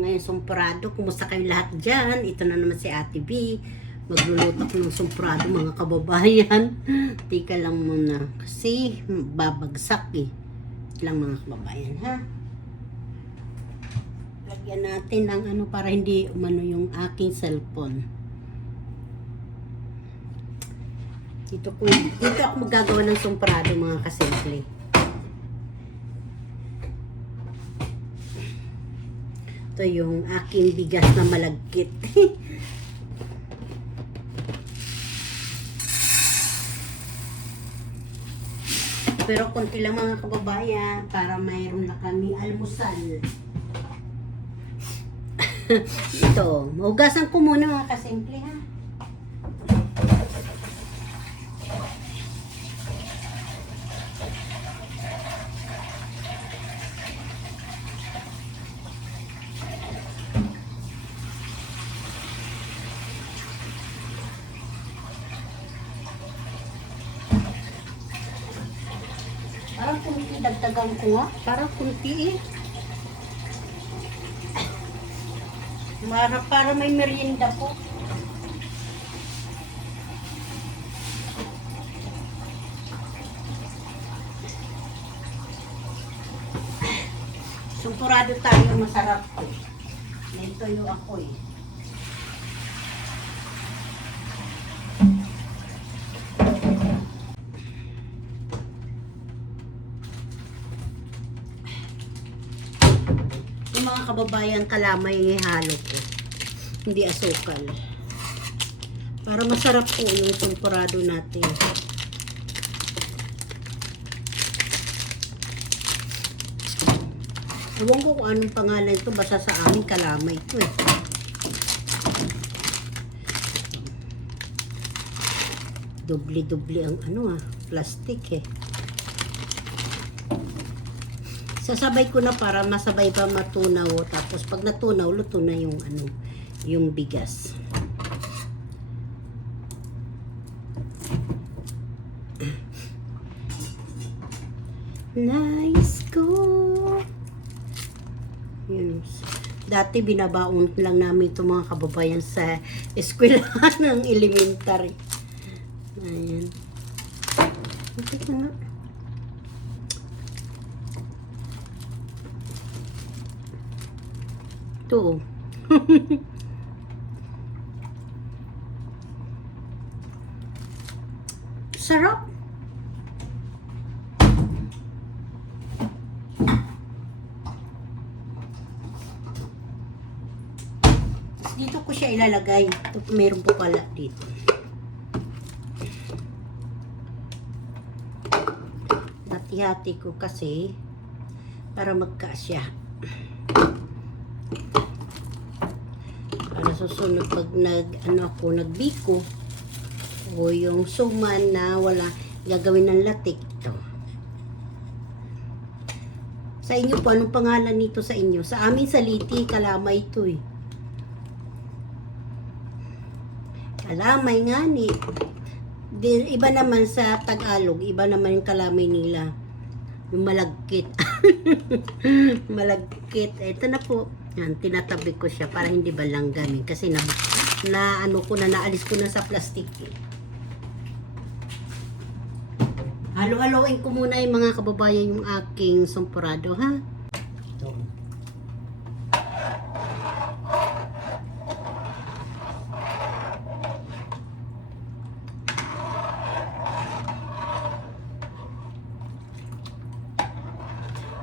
Ngayon, sumprado. Kumusta kayo lahat dyan? Ito na naman si Ate B. Magluluto ko ng sumprado, mga kababayan. Tika lang muna. Kasi babagsak eh. Lang mga kababayan, ha? Lagyan natin ng ano para hindi umano yung aking cellphone. Dito ako magagawa ng sumprado, mga kasimple. Ito yung aking bigas na malagkit. Pero konti lang mga kababayan para mayroon na kami almusal. Ito, mahugasan ko muna mga kasimple, ha. Parang kunti, dagdagan ko nga. Parang kunti eh. Para may merienda po. Sumpurado tayo, masarap po. Ito yung ako eh. Mga kababayan, kalamay halo ko, hindi asukal, para masarap po yung tempurado natin. Ewan ko kung anong pangalan ito, basta sa amin kalamay ito eh. Dubli-dubli ang plastic eh. Sasabay ko na para masabay pa matunaw. Tapos pag natunaw, luto na yung yung bigas. Nice ko. Yun. Dati binabaon lang namin ito mga kababayan sa eskwelahan ng elementary. Ayan. Okay nga. Ito. Sarap. Dito ko siya ilalagay. Ito, meron po pala dito. Hati-hati ko kasi para magkasya. Para susunod pag nagbiko o yung suman na wala gagawin ng latik to. Sa inyo po, anong pangalan nito sa inyo? Sa amin sa Liti, kalamay ito eh. Kalamay nga ni. Iba naman sa Tagalog, iba naman yung kalamay nila. Yung malagkit. Malagkit. Ito na po. Yan, tinatabi ko siya para hindi balanggamin. Kasi naalis ko na sa plastic. Halo-haloin ko muna yung mga kababayan yung aking sumpurado, ha? Ito.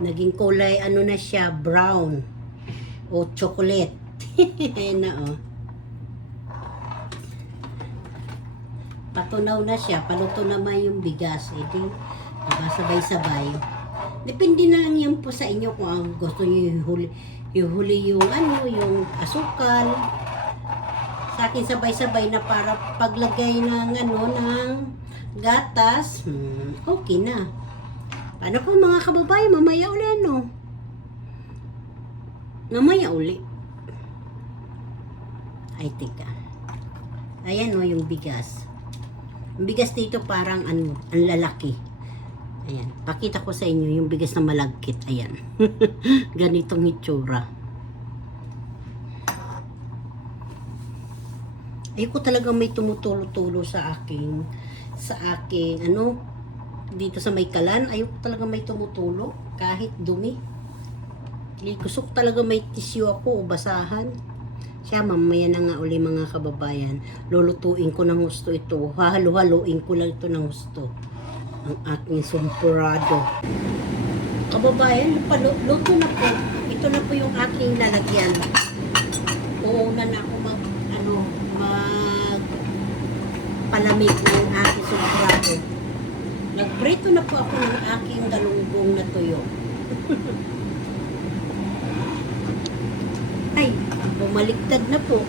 Naging kulay, na siya, brown. O chocolate. Na patunaw na siya, paluto naman yung bigas. Edi, sabay-sabay. Depende na lang yan po sa inyo kung ang gusto niyo ihuli yung yung asukal. Sa akin sabay-sabay na para paglagay ng ng gatas, okay na. Paano po mga kababayan, mamaya uli Mamaya uli. Ay, tika. Ayan yung bigas. Ang bigas dito parang ang lalaki. Ayan. Pakita ko sa inyo yung bigas na malagkit. Ayan. Ganitong itsura. Ayoko talaga may tumutulo-tulo sa aking, ano, dito sa may kalan. Ayoko talaga may tumutulo, kahit dumi. Gusto ko talaga may tissue ako o basahan. Siya, mamaya na nga uli mga kababayan. Lulutuin ko ng gusto ito. Hahalo-haloin ko lang ito ng gusto. Ang aking sumpurado. Kababayan, luto na po. Ito na po yung aking lalagyan. Uuna na ako palamig ng aking sumpurado. Nagprito na po ako ng aking galunggong na tuyo. Ay, bumaliktad na po.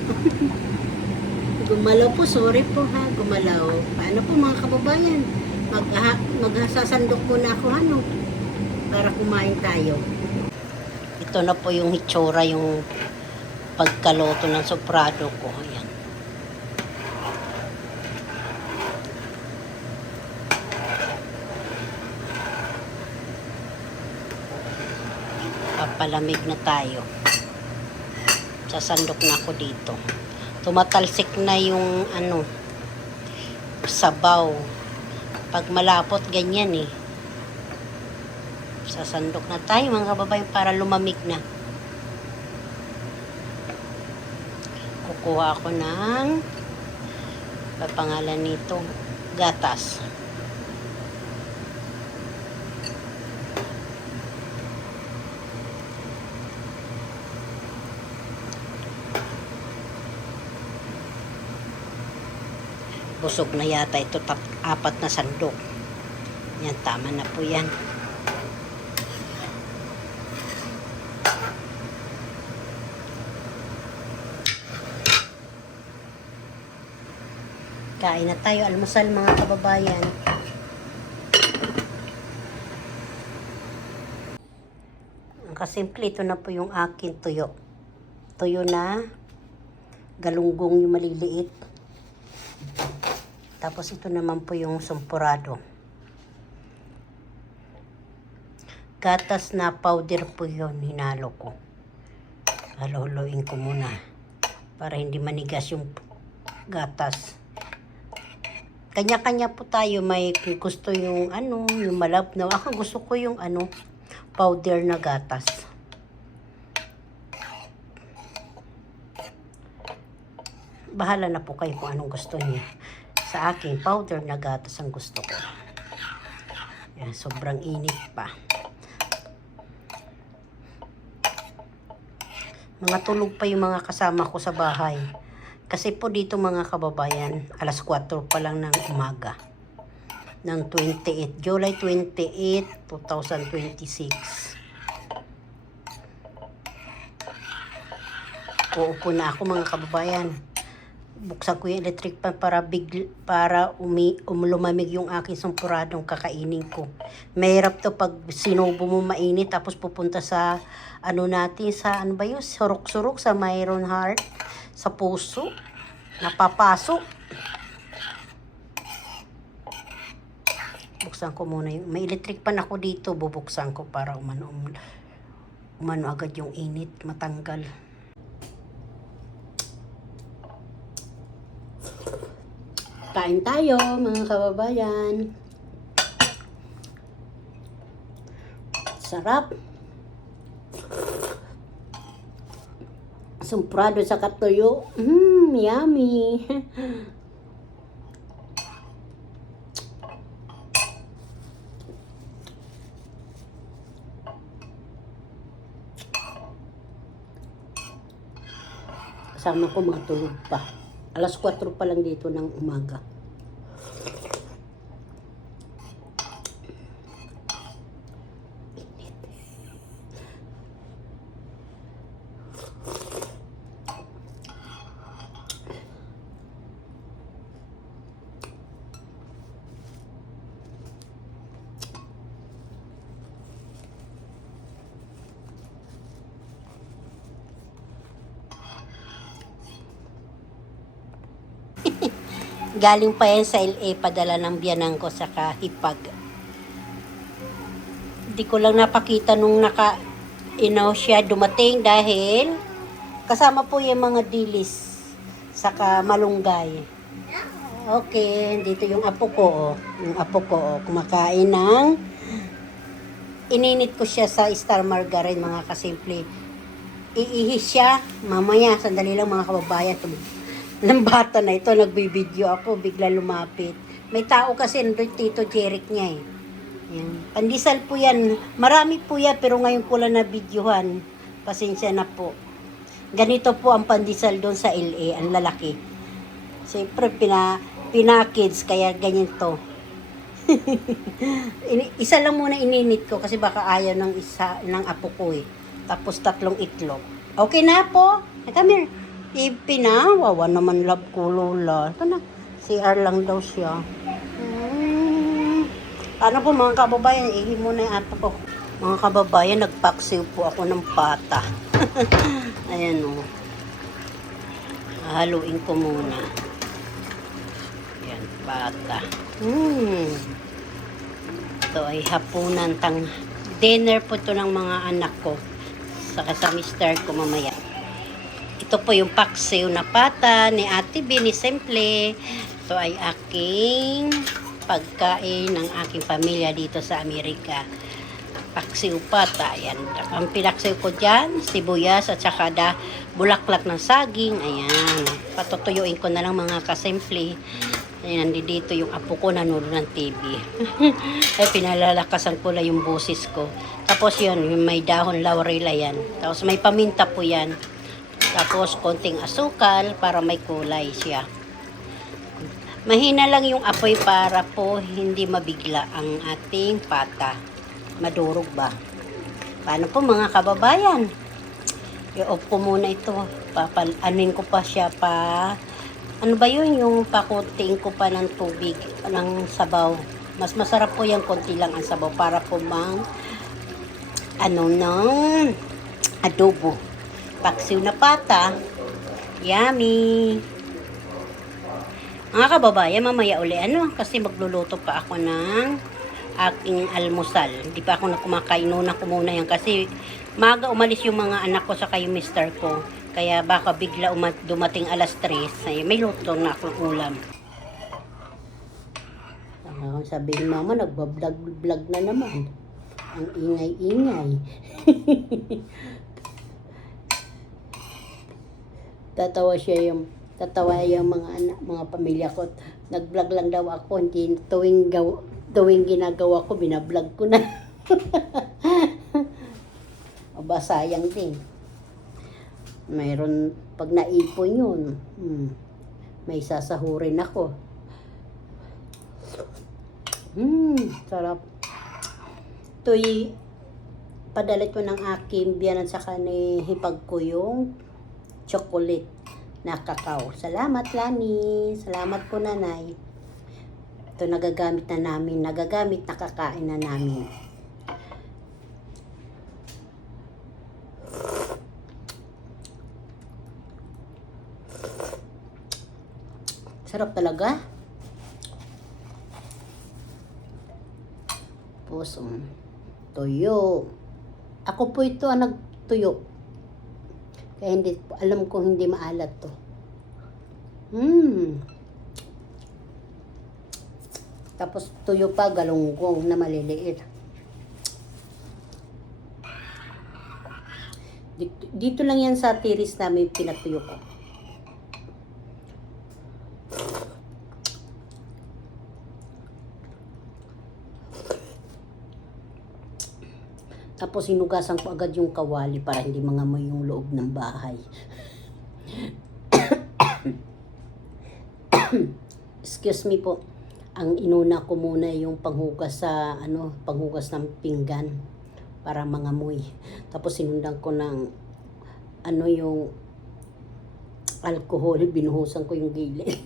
Gumalaw po, sorry po ha, gumalaw. Paano po mga kababayan? Magsasandok muna ako para kumain tayo. Ito na po yung hitsura, yung pagkaloto ng soprado ko. Ayan. Papalamig na tayo. Sasandok na ako dito. Tumatalsik na yung sabaw. Pag malapot, ganyan eh. Sasandok na tayo mga kababayan para lumamig na. Kukuha ako ng pangalan nito, gatas. Busog na yata ito, 4 na sandok. Yan, tama na po yan. Kain na tayo, almusal mga kababayan. Ang kasimple, ito na po yung aking tuyo. Tuyo na galunggong yung maliliit. Tapos ito naman po yung sumpurado. Gatas na powder po yun, hinalo ko. Halo-haloin ko muna para hindi manigas yung gatas. Kanya-kanya po tayo, may gusto yung yung malabnaw. Ako gusto ko yung powder na gatas. Bahala na po kayo kung anong gusto niya. Sa akin, powder na gatas ang gusto ko. Yan, sobrang init pa. Mga tulog pa yung mga kasama ko sa bahay. Kasi po dito mga kababayan, alas 4 pa lang ng umaga. Ng July 28, 2026. Uupo na ako mga kababayan. Buksan ko yung electric fan para lumamig yung aking sumpuradong kakainin ko. Mahirap to pag sinubo mo mainit tapos pupunta sa natin sa surok-surok sa mayroon heart, sa puso, napapasok. Buksan ko muna may electric fan ako dito, bubuksan ko para umano agad yung init, matanggal. Kain tayo mga kababayan. Sarap. Sumprado sa katuyo. Yummy. Kasama ko mga tulog pa. Alas 4 pa lang dito ng umaga. Galing pa yan sa LA, padala ng biyanan ko sa Kahipag. Hindi ko lang napakita nung siya dumating dahil kasama po yung mga dilis. saka malunggay. Okay, dito yung apo ko, oh. Yung apo ko, oh, kumakain ng ininit ko siya sa star margarine, mga kasimple. Iihis siya, mamaya, sandali lang mga kababayan. Ng bata na ito, nagbibideo ako, bigla lumapit. May tao kasi, nandun Tito Jeric niya eh. Yan. Pandesal po yan. Marami po yan, pero ngayon ko lang na videohan. Pasensya na po. Ganito po ang pandesal doon sa LA, ang lalaki. Siyempre, pinakids, kaya ganyan to. Isa lang muna ininit ko kasi baka ayaw ng apo ko eh. Tapos 3 itlog. Okay na po. Come here. Wawa naman love ko, Lola. Ito na. CR lang daw siya. Ano po mga kababayan, ihi muna yung apo ko. Mga kababayan, nagpaksiw po ako ng pata. Ayan o. Haluin ko muna. Ayan, pata. Ito ay hapunan dinner po ito ng mga anak ko. Saka sa mister ko mamaya. Ito po yung paksiw na pata ni Ate Bini Simple. Ito ay aking pagkain ng aking pamilya dito sa Amerika. Paksiw pata. Ayan. Ang pinaksiw ko dyan, sibuyas at saka bulaklak ng saging. Ayan. Patutuyuin ko na lang mga kasimple. Ayan, dito yung apo ko nanonood ng TV. Ay, pinalalakasan ko lang yung boses ko. Tapos yun, yung may dahon laurel yan. Tapos may paminta po yan. Tapos konting asukal para may kulay siya. Mahina lang yung apoy para po hindi mabigla ang ating pata. Madurog ba? Paano po mga kababayan? I-off ko muna ito. Anuin ko pa siya pa. Ano ba yun? Yung pakuntiin ko pa ng tubig, ng sabaw. Mas masarap po yung konti lang ang sabaw para po ng adobo. Paksiw na pata. Yummy! Mga kababayan, mamaya uli kasi magluluto pa ako ng aking almusal. Hindi pa ako kumakain. Nuna ko muna yan kasi maga umalis yung mga anak ko sa yung mister ko. Kaya baka bigla dumating alas 3. Ay, may luto na akong ulam. Sabihin mama, nagbablog na naman. Ang ingay-ingay. Tatawa yung mga anak, mga pamilya ko. Nag-vlog lang daw ako. Hindi tuwing ginagawa ko, binablog ko na. Aba, sayang din. Mayroon, pag naipon yun, may sasahurin ako. Sarap. Ito'y padalit ko ng aking biyanan sa hipag ko yung chocolate na kakao. Salamat, Lani. Salamat po, Nanay. Ito nagagamit na kakain na namin. Sarap talaga. Tapos, tuyo. Ako po ito ang nagtuyo. Kaya alam ko hindi maalat to. Tapos tuyo pa, galunggong na maliliit. Dito lang yan sa tiris namin pinatuyo ko. Tapos hinugasan ko agad yung kawali para hindi mangamoy yung loob ng bahay. Excuse me po. Ang inuna ko muna yung panghugas ng pinggan para mangamoy. Tapos sinundan ko ng yung alcohol, binuhusan ko yung gilid.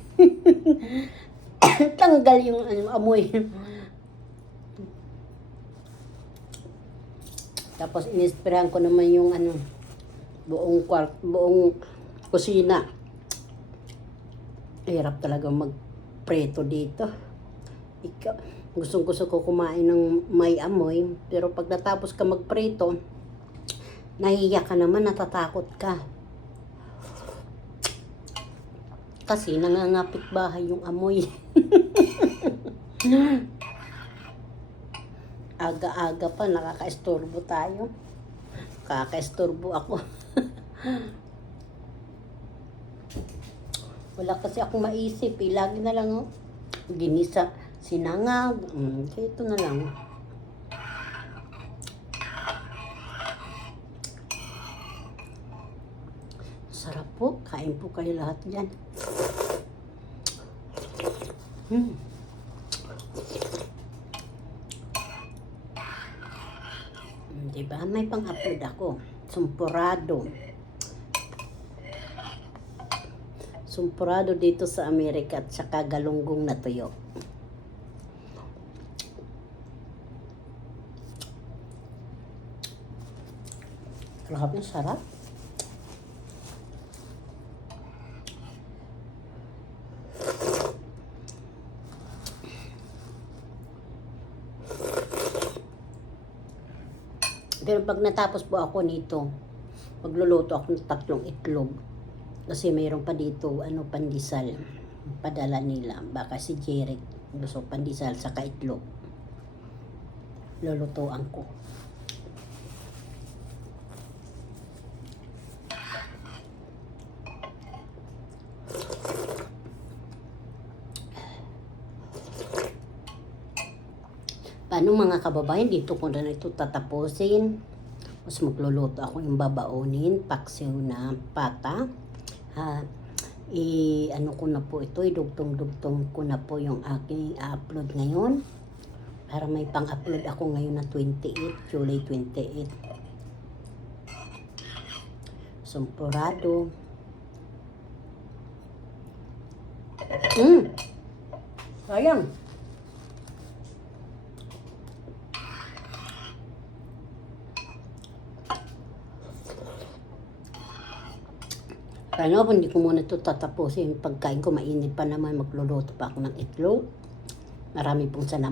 Tanggal yung amoy. Tapos inisprayan ko naman yung buong kusina. Hirap talaga magpreto dito. Gusto ko kumain ng may amoy, pero pag natapos ka magpreto, nahiya ka naman, natatakot ka. Kasi nangangapit bahay yung amoy. Aga-aga pa, nakaka-estorbo tayo. Kaka-estorbo ako. Wala kasi akong maisip. Lagi na lang ginisa, sinangag. Kaya ito na lang. Sarap po. Kain po kayo lahat dyan. Diba? May pang-upload ako. Sumpurado. Sumpurado dito sa Amerika at saka galunggong na tuyo. Grabe, sarap. Pero pag natapos po ako nito, magluluto ako ng 3 itlog. Kasi mayroon pa dito, pandesal. Padala nila. Baka si Jeric gusto pandesal saka itlog. Lulutuan ko. Paano mga kababayan, dito ko na ito tatapusin. Mas magluluto ako yung babaunin, paksiw na pata. Ano ko na po ito, idugtong-dugtong ko na po yung aking upload ngayon. Para may pang-upload ako ngayon na 28, July 28. Sumpurado. Sayang. Kaya hindi ko muna ito tatapusin. Pagkain ko mainit pa naman, magluluto pa ako ng itlog. Marami pong salamat.